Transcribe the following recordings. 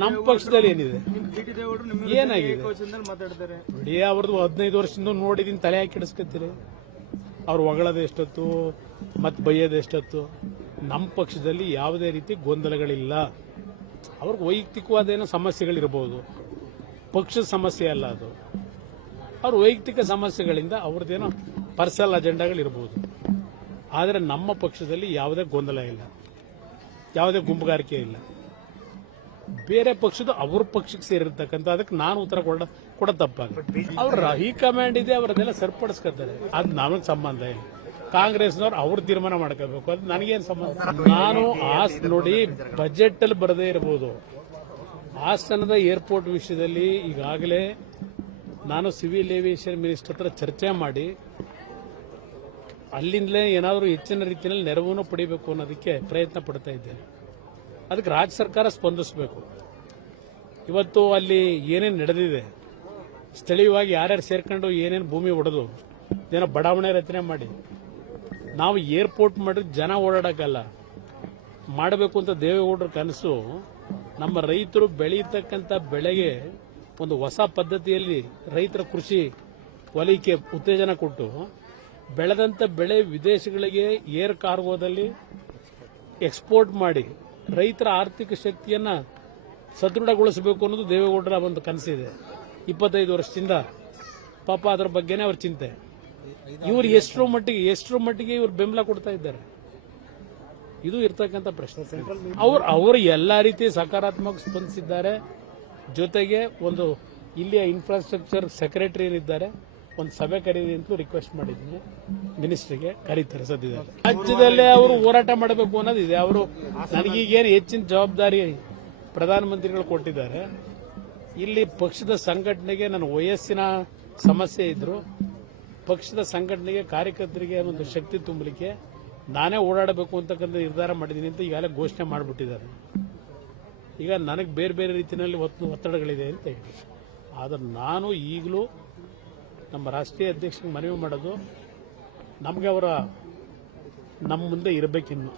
ಪಕ್ಷದಲ್ಲಿ ಏನಿದೆ? ನಿಮ್ಮ ಏನಾಗಿದೆ? ಇಡೀ ಅವ್ರದ್ದು ಹದಿನೈದು ವರ್ಷದಿಂದ ನೋಡಿದೀನಿ ತಲೆ ಹಾಕಿ ಕೆಡಿಸ್ಕೊತೀರಿ ಅವ್ರು ಹೊಗಳೋದು ಎಷ್ಟೊತ್ತು ಮತ್ತೆ ಬೈಯೋದು ಎಷ್ಟೊತ್ತು. ನಮ್ಮ ಪಕ್ಷದಲ್ಲಿ ಯಾವುದೇ ರೀತಿ ಗೊಂದಲಗಳಿಲ್ಲ. ಅವ್ರಿಗೆ ವೈಯಕ್ತಿಕವಾದ ಏನೋ ಸಮಸ್ಯೆಗಳಿರ್ಬೋದು. ಪಕ್ಷದ ಸಮಸ್ಯೆ ಅಲ್ಲ ಅದು. ಅವ್ರ ವೈಯಕ್ತಿಕ ಸಮಸ್ಯೆಗಳಿಂದ ಅವ್ರದ್ದೇನೋ ಪರ್ಸನಲ್ ಅಜೆಂಡಾಗಳಿರ್ಬೋದು. ಆದರೆ ನಮ್ಮ ಪಕ್ಷದಲ್ಲಿ ಯಾವುದೇ ಗೊಂದಲ ಇಲ್ಲ. ಯಾವುದೇ ಗುಂಪುಗಾರಿಕೆ ಇಲ್ಲ. ಬೇರೆ ಪಕ್ಷದ ಅವ್ರ ಪಕ್ಷಕ್ಕೆ ಸೇರಿರ್ತಕ್ಕಂಥ ಅದಕ್ಕೆ ನಾನು ಉತ್ತರ ಕೊಡ ಕೊಡ ತಪ್ಪಾಗುತ್ತೆ ಅವ್ರ ಹೈಕಮಾಂಡ್ ಇದೆ ಅವರದೆಲ್ಲ ಸರಿಪಡಿಸ್ಕೊತಾರೆ. ಅದು ನಮಗೆ ಸಂಬಂಧ ಇಲ್ಲ. ಕಾಂಗ್ರೆಸ್ನವ್ರು ಅವ್ರ ತೀರ್ಮಾನ ಮಾಡ್ಕೋಬೇಕು ಅದು ನನಗೇನು ಸಂಬಂಧ ನಾನು ಆಸ್ ನೋಡಿ ಬಜೆಟ್ ಅಲ್ಲಿ ಬರದೇ ಇರಬಹುದು ಹಾಸನದ ಏರ್ಪೋರ್ಟ್ ವಿಷಯದಲ್ಲಿ ಈಗಾಗಲೇ ನಾನು ಸಿವಿಲ್ ಏವಿಯೇಷನ್ ಮಿನಿಸ್ಟರ್ ಹತ್ರ ಚರ್ಚೆ ಮಾಡಿ ಅಲ್ಲಿಂದಲೇ ಏನಾದರೂ ಹೆಚ್ಚಿನ ರೀತಿಯಲ್ಲಿ ನೆರವನ್ನು ಪಡಿಬೇಕು ಅನ್ನೋದಕ್ಕೆ ಪ್ರಯತ್ನ ಪಡ್ತಾ ಇದ್ದೇನೆ. ಅದಕ್ಕೆ ರಾಜ್ಯ ಸರ್ಕಾರ ಸ್ಪಂದಿಸಬೇಕು. ಇವತ್ತು ಅಲ್ಲಿ ಏನೇನು ನಡೆದಿದೆ, ಸ್ಥಳೀಯವಾಗಿ ಯಾರ್ಯಾರು ಸೇರ್ಕೊಂಡು ಏನೇನು ಭೂಮಿ ಹೊಡೆದು ಏನೋ ಬಡಾವಣೆ ರಚನೆ ಮಾಡಿ, ನಾವು ಏರ್ಪೋರ್ಟ್ ಮಾಡಿದ್ರೆ ಜನ ಓಡಾಡಕ್ಕಲ್ಲ, ಮಾಡಬೇಕು ಅಂತ ದೇವೇಗೌಡರ ಕನಸು, ನಮ್ಮ ರೈತರು ಬೆಳೀತಕ್ಕಂಥ ಬೆಳೆಗೆ ಒಂದು ಹೊಸ ಪದ್ಧತಿಯಲ್ಲಿ ರೈತರ ಕೃಷಿ ವಲಯಕ್ಕೆ ಉತ್ತೇಜನ ಕೊಟ್ಟು ಬೆಳೆದಂಥ ಬೆಳೆ ವಿದೇಶಗಳಿಗೆ ಏರ್ ಕಾರ್ಗೋದಲ್ಲಿ ಎಕ್ಸ್ಪೋರ್ಟ್ ಮಾಡಿ ರೈತರ ಆರ್ಥಿಕ ಶಕ್ತಿಯನ್ನ ಸದೃಢಗೊಳಿಸಬೇಕು ಅನ್ನೋದು ದೇವೇಗೌಡರ ಒಂದು ಕನಸಿದೆ. ಇಪ್ಪತ್ತೈದು ವರ್ಷದಿಂದ ಪಾಪ ಅದರ ಬಗ್ಗೆನೇ ಅವ್ರ ಚಿಂತೆ. ಇವ್ರು ಎಷ್ಟರ ಮಟ್ಟಿಗೆ ಎಷ್ಟರ ಮಟ್ಟಿಗೆ ಇವ್ರು ಬೆಂಬಲ ಕೊಡ್ತಾ ಇದ್ದಾರೆ. ಇದು ಇರ್ತಕ್ಕಂಥ ಪ್ರಶ್ನೆ. ಅವ್ರು, ಅವರು ಎಲ್ಲ ರೀತಿ ಸಕಾರಾತ್ಮಕ ಸ್ಪಂದಿಸಿದ್ದಾರೆ. ಜೊತೆಗೆ ಒಂದು ಇಲ್ಲಿಯ ಇನ್ಫ್ರಾಸ್ಟ್ರಕ್ಚರ್ ಸೆಕ್ರೆಟರಿ ಏನಿದ್ದಾರೆ ಒಂದು ಸಭೆ ಕರೀರಿ ಅಂತಲೂ ರಿಕ್ವೆಸ್ಟ್ ಮಾಡಿದ್ದೀನಿ. ಮಿನಿಸ್ಟ್ರಿಗೆ ಕರೀತಾರೆ ಸದ್ಯದಲ್ಲಿ. ರಾಜ್ಯದಲ್ಲೇ ಅವರು ಹೋರಾಟ ಮಾಡಬೇಕು ಅನ್ನೋದಿದೆ. ಅವರು ನನಗೀಗೇನು ಹೆಚ್ಚಿನ ಜವಾಬ್ದಾರಿ ಪ್ರಧಾನಮಂತ್ರಿಗಳು ಕೊಟ್ಟಿದ್ದಾರೆ. ಇಲ್ಲಿ ಪಕ್ಷದ ಸಂಘಟನೆಗೆ ನನ್ನ ವಯಸ್ಸಿನ ಸಮಸ್ಯೆ ಇದ್ರು. ಪಕ್ಷದ ಸಂಘಟನೆಗೆ ಕಾರ್ಯಕರ್ತರಿಗೆ ಒಂದು ಶಕ್ತಿ ತುಂಬಲಿಕ್ಕೆ ನಾನೇ ಓಡಾಡಬೇಕು ಅಂತಕ್ಕಂಥ ನಿರ್ಧಾರ ಮಾಡಿದ್ದೀನಿ ಅಂತ ಈಗಾಗಲೇ ಘೋಷಣೆ ಮಾಡಿಬಿಟ್ಟಿದ್ದಾರೆ. ಈಗ ನನಗೆ ಬೇರೆ ಬೇರೆ ರೀತಿಯಲ್ಲಿ ಒತ್ತು ಒತ್ತಡಗಳಿದೆ ಅಂತ ಹೇಳಿ. ಆದರೆ ನಾನು ಈಗಲೂ ನಮ್ಮ ರಾಷ್ಟ್ರೀಯ ಅಧ್ಯಕ್ಷರಿಗೆ ಮನವಿ ಮಾಡೋದು ನಮಗೆ ಅವರ ನಮ್ಮ ಮುಂದೆ ಇರಬೇಕಿನ್ನು.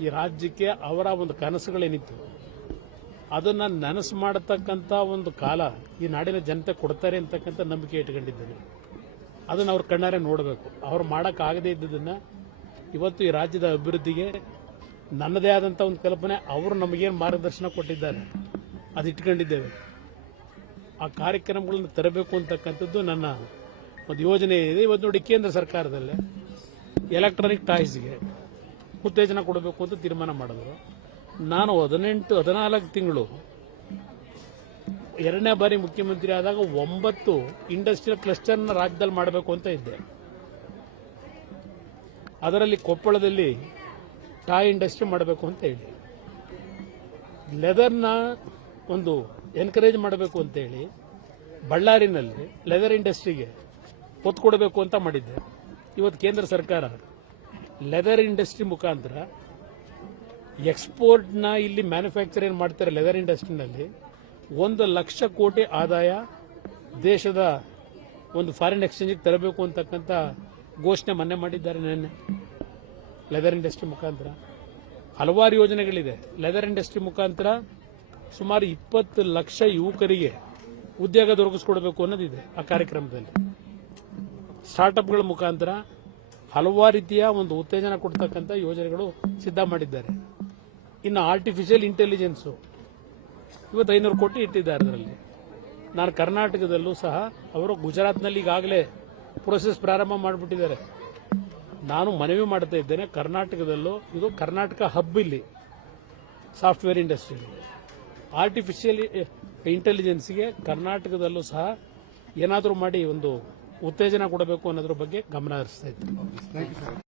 ಈ ರಾಜ್ಯಕ್ಕೆ ಅವರ ಒಂದು ಕನಸುಗಳೇನಿತ್ತು. ಅದನ್ನು ನನಸು ಮಾಡತಕ್ಕಂಥ ಒಂದು ಕಾಲ ಈ ನಾಡಿನ ಜನತೆ ಕೊಡ್ತಾರೆ ಅಂತಕ್ಕಂಥ ನಂಬಿಕೆ ಇಟ್ಕೊಂಡಿದ್ದೇನೆ. ಅದನ್ನು ಅವ್ರ ಕಣ್ಣಾರೆ ನೋಡಬೇಕು. ಅವ್ರು ಮಾಡೋಕ್ಕಾಗದೇ ಇದ್ದದನ್ನು ಇವತ್ತು ಈ ರಾಜ್ಯದ ಅಭಿವೃದ್ಧಿಗೆ ನನ್ನದೇ ಆದಂಥ ಒಂದು ಕಲ್ಪನೆ. ಅವರು ನಮಗೇನು ಮಾರ್ಗದರ್ಶನ ಕೊಟ್ಟಿದ್ದಾರೆ. ಅದು ಇಟ್ಕೊಂಡಿದ್ದೇವೆ. ಆ ಕಾರ್ಯಕ್ರಮಗಳನ್ನು ತರಬೇಕು ಅಂತಕ್ಕಂಥದ್ದು ನನ್ನ ಒಂದು ಯೋಜನೆ ಇದೆ. ಇವತ್ತು ನೋಡಿ ಕೇಂದ್ರ ಸರ್ಕಾರದಲ್ಲಿ ಎಲೆಕ್ಟ್ರಾನಿಕ್ ಟಾಯ್ಸ್ಗೆ ಉತ್ತೇಜನ ಕೊಡಬೇಕು ಅಂತ ತೀರ್ಮಾನ ಮಾಡಿದ್ರು. ನಾನು ಹದಿನೆಂಟು, ಹದಿನಾಲ್ಕು ತಿಂಗಳು ಎರಡನೇ ಬಾರಿ ಮುಖ್ಯಮಂತ್ರಿ ಆದಾಗ ಒಂಬತ್ತು ಇಂಡಸ್ಟ್ರಿಯಲ್ ಕ್ಲಸ್ಟರ್ನ ರಾಜ್ಯದಲ್ಲಿ ಮಾಡಬೇಕು ಅಂತ ಇದ್ದೆ. ಅದರಲ್ಲಿ ಕೊಪ್ಪಳದಲ್ಲಿ ಟಾಯ್ ಇಂಡಸ್ಟ್ರಿ ಮಾಡಬೇಕು ಅಂತ ಹೇಳಿ. ಲೆದರ್ನ ಒಂದು ಎನ್ಕರೇಜ್ ಮಾಡಬೇಕು ಅಂತ ಹೇಳಿ ಬಳ್ಳಾರಿನಲ್ಲಿ ಲೆದರ್ ಇಂಡಸ್ಟ್ರಿಗೆ ಒತ್ತು ಕೊಡಬೇಕು ಅಂತ ಮಾಡಿದ್ದೆ. ಇವತ್ತು ಕೇಂದ್ರ ಸರ್ಕಾರ ಲೆದರ್ ಇಂಡಸ್ಟ್ರಿ ಮುಖಾಂತರ ಎಕ್ಸ್ಪೋರ್ಟ್ನ ಇಲ್ಲಿ ಮ್ಯಾನುಫ್ಯಾಕ್ಚರ್ ಏನು ಮಾಡ್ತಾರೆ ಲೆದರ್ ಇಂಡಸ್ಟ್ರಿನಲ್ಲಿ ಒಂದು ಲಕ್ಷ ಕೋಟಿ ಆದಾಯ ದೇಶದ ಒಂದು ಫಾರಿನ್ ಎಕ್ಸ್ಚೇಂಜಿಗೆ ತರಬೇಕು ಅಂತಕ್ಕಂಥ ಘೋಷಣೆ ಮೊನ್ನೆ ಮಾಡಿದ್ದಾರೆ ನಿನ್ನೆ. ಲೆದರ್ ಇಂಡಸ್ಟ್ರಿ ಮುಖಾಂತರ ಹಲವಾರು ಯೋಜನೆಗಳಿದೆ. ಲೆದರ್ ಇಂಡಸ್ಟ್ರಿ ಮುಖಾಂತರ ಸುಮಾರು ಇಪ್ಪತ್ತು ಲಕ್ಷ ಯುವಕರಿಗೆ ಉದ್ಯೋಗ ದೊರಕಿಸ್ಕೊಡ್ಬೇಕು ಅನ್ನೋದಿದೆ ಆ ಕಾರ್ಯಕ್ರಮದಲ್ಲಿ. ಸ್ಟಾರ್ಟ್ಅಪ್ಗಳ ಮುಖಾಂತರ ಹಲವಾರು ರೀತಿಯ ಒಂದು ಉತ್ತೇಜನ ಕೊಡ್ತಕ್ಕಂಥ ಯೋಜನೆಗಳು ಸಿದ್ಧ ಮಾಡಿದ್ದಾರೆ. ಇನ್ನು ಆರ್ಟಿಫಿಷಿಯಲ್ ಇಂಟೆಲಿಜೆನ್ಸು ಇವತ್ತು ಐನೂರು ಕೋಟಿ ಇಟ್ಟಿದ್ದಾರೆ ಅದರಲ್ಲಿ. ನಾನು ಕರ್ನಾಟಕದಲ್ಲೂ ಸಹ ಅವರು ಗುಜರಾತ್ನಲ್ಲಿ ಈಗಾಗಲೇ ಪ್ರೊಸೆಸ್ ಪ್ರಾರಂಭ ಮಾಡಿಬಿಟ್ಟಿದ್ದಾರೆ. ನಾನು ಮನವಿ ಮಾಡ್ತಾ ಇದ್ದೇನೆ, ಕರ್ನಾಟಕದಲ್ಲೂ ಇದು ಕರ್ನಾಟಕ ಹಬ್ ಇಲ್ಲಿ ಸಾಫ್ಟ್ವೇರ್ ಇಂಡಸ್ಟ್ರಿಯಲ್ಲಿ ಆರ್ಟಿಫಿಷಿಯಲ್ ಇಂಟೆಲಿಜೆನ್ಸ್ಗೆ ಕರ್ನಾಟಕದಲ್ಲೂ ಸಹ ಏನಾದರೂ ಮಾಡಿ ಒಂದು ಉತ್ತೇಜನ ಕೊಡಬೇಕು ಅನ್ನೋದ್ರ ಬಗ್ಗೆ ಗಮನ ಹರಿಸ್ತಾ ಇದ್ದೀನಿ